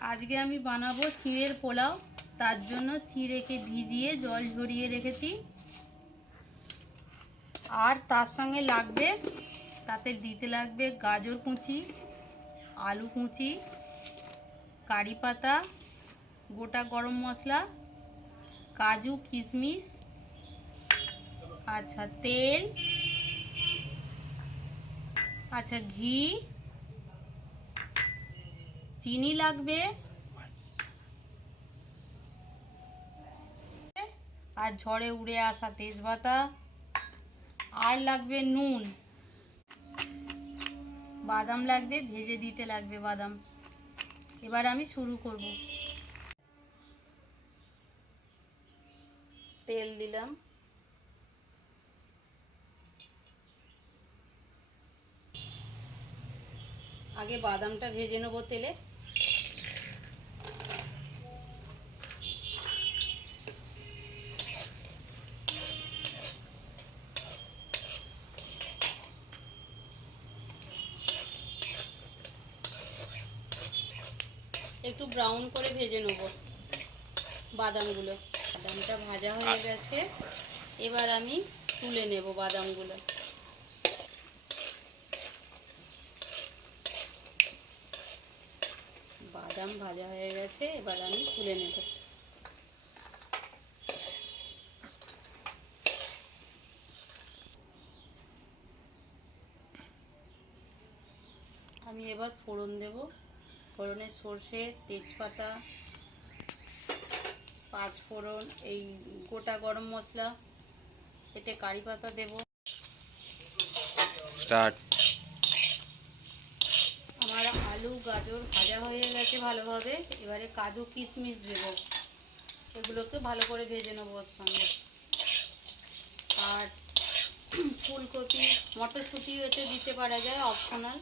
আজকে আমি বানাবো চিঁড়ের পোলাও। তার জন্য চিঁড়েকে ভিজিয়ে জল ঝরিয়ে রেখেছি। আর তার সঙ্গে লাগবে, তাতে দিতে লাগবে গাজর কুচি, আলু কুচি, কারি পাতা, গোটা গরম মশলা, কাজু কিশমিশ, আচ্ছা তেল, আচ্ছা ঘি, চিনি লাগবে, আর ঝড়ে উড়ে আসা তেজপাতা, আর লাগবে নুন, বাদাম লাগবে, ভেজে দিতে লাগবে বাদাম। এবার আমি শুরু করব। তেল দিলাম, আগে বাদামটা ভেজে নেব তেলে। একটু ব্রাউন করে ভেজে নেব বাদামগুলো। বাদামটা ভাজা হয়ে গেছে, এবার আমি তুলে নেব বাদামগুলো। বাদাম ভাজা হয়ে গেছে, এবার আমি তুলে নেব। আমি এবার ফোড়ন দেব। ফোড়নে সর্ষে, তেজপাতা, পাঁচ ফোড়ন, এই গোটা গরম মশলা, এতে কারি পাতা দেব। স্টার্ট। আমার আলু গাজর ভাজা হয়ে গেছে ভালোভাবে, এবারে কাজু কিশমিশ দেব। এগুলোকে ভালো করে ভেজে নেবো ওর সঙ্গে। আর ফুলকপি, মটরশুঁটি এতে দিতে পারা যায়, অপশনাল।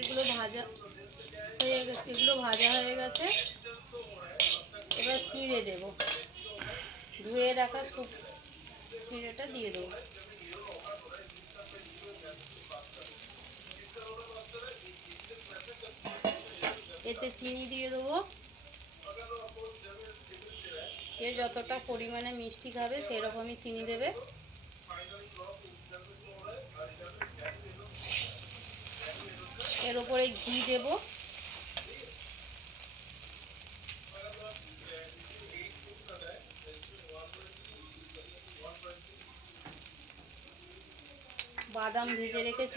এগুলো ভাজা হয়ে গেছে, এবার চিঁড়ে দেব। ধুয়ে রাখা চিঁড়েটা দিয়ে দেবো। এতে চিনি দিয়ে দেবো। যে যতটা পরিমাণে মিষ্টি খাবে সেই রকমই চিনি দেবে। এর উপরে ঘি দেব। বাদাম ভেজে রেখেছি।